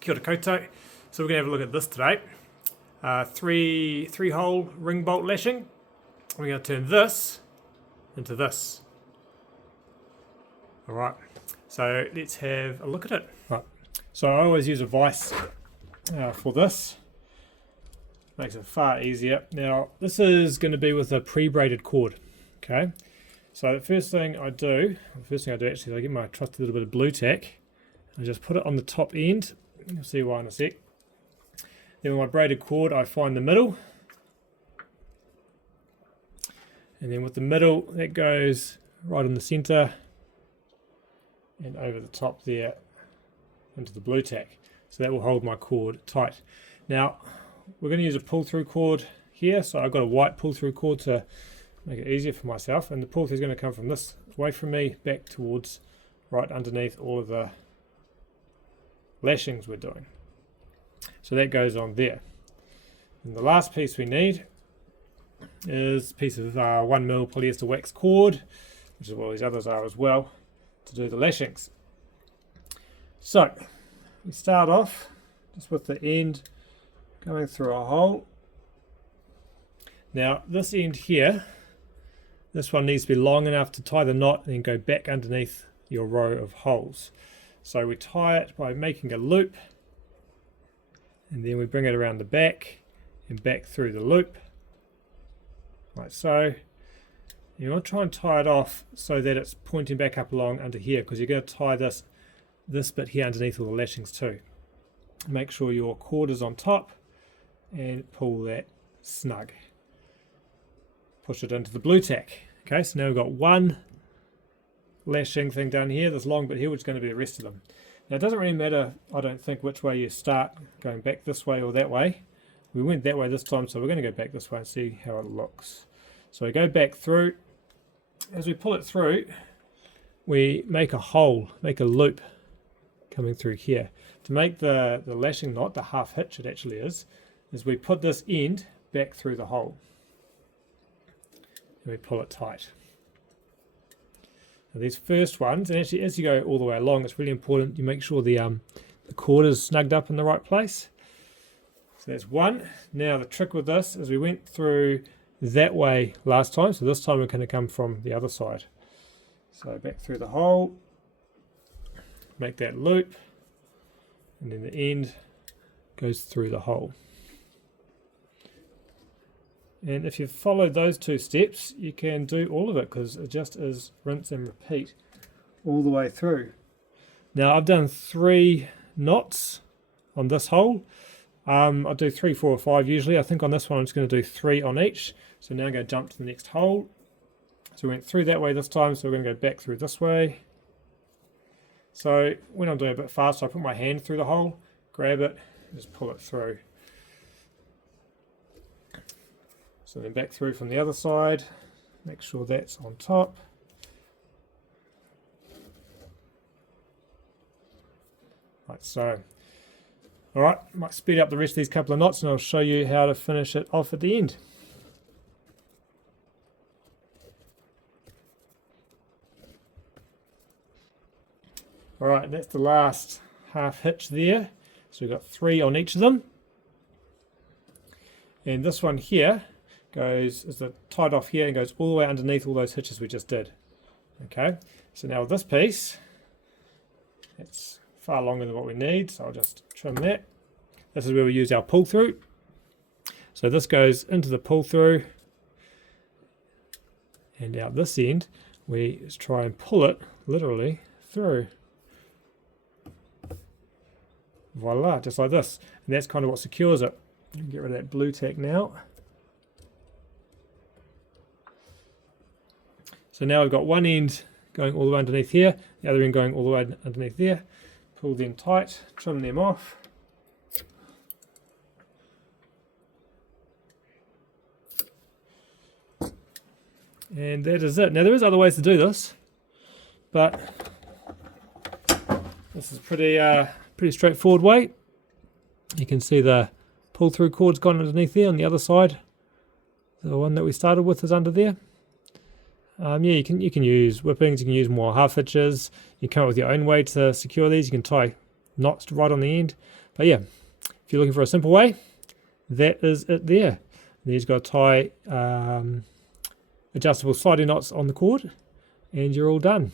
Kia ora koutou. So we're going to have a look at this today. Three-hole ring bolt lashing. We're going to turn this into this. Alright, so let's have a look at it. Right. So I always use a vise for this. Makes it far easier. Now this is going to be with a pre-braided cord. Okay. So the first thing I do actually is I get my trusty little bit of blue tack. I just put it on the top end. You'll see why in a sec. Then with my braided cord I find the middle. And then with the middle that goes right in the center and over the top there into the blue tack. So that will hold my cord tight. Now we're going to use a pull-through cord here. So I've got a white pull-through cord to make it easier for myself. And the pull-through is going to come from this away from me back towards right underneath all of the lashings we're doing. So that goes on there. And the last piece we need is a piece of 1mm polyester wax cord, which is what all these others are as well, to do the lashings. So we start off just with the end going through a hole. Now this end here, this one needs to be long enough to tie the knot and then go back underneath your row of holes. So we tie it by making a loop, and then we bring it around the back and back through the loop, like so. You want to try and tie it off so that it's pointing back up along under here, because you're going to tie this bit here underneath all the lashings too. Make sure your cord is on top and pull that snug. Push it into the blue tack. Okay, so now we've got one lashing thing down here, this long bit here, which is going to be the rest of them. Now it doesn't really matter, I don't think, which way you start, going back this way or that way. We went that way this time, so we're going to go back this way and see how it looks. So we go back through. As we pull it through, we make a hole, make a loop coming through here. To make the lashing knot, the half hitch it actually is we put this end back through the hole. And we pull it tight. Now these first ones, and actually as you go all the way along, it's really important you make sure the cord is snugged up in the right place. So that's one. Now the trick with this is we went through that way last time, so this time we're going to come from the other side. So back through the hole, make that loop, and then the end goes through the hole. And if you've followed those two steps, you can do all of it, because it just is rinse and repeat all the way through. Now I've done 3 knots on this hole. I do 3, 4 or 5 usually. I think on this one I'm just going to do 3 on each. So now I'm going to jump to the next hole. So we went through that way this time, so we're going to go back through this way. So when I'm doing a bit faster, I put my hand through the hole, grab it, and just pull it through. So then back through from the other side, make sure that's on top. Like so. Alright, might speed up the rest of these couple of knots and I'll show you how to finish it off at the end. Alright, that's the last half hitch there. So we've got 3 on each of them. And this one here is tied off here and goes all the way underneath all those hitches we just did. Okay, so now with this piece, it's far longer than what we need, so I'll just trim that. This is where we use our pull through. So this goes into the pull through, and out this end we just try and pull it literally through. Voila, just like this. And that's kind of what secures it. Get rid of that blue tack now. So now we've got one end going all the way underneath here, the other end going all the way underneath there. Pull them tight, trim them off. And that is it. Now there is other ways to do this, but this is a pretty straightforward way. You can see the pull through cord's gone underneath there on the other side. The one that we started with is under there. Yeah, you can use whippings, you can use more half hitches. You come up with your own way to secure these. You can tie knots right on the end. But yeah, if you're looking for a simple way, that is it there. Then you've got to tie adjustable sliding knots on the cord, and you're all done.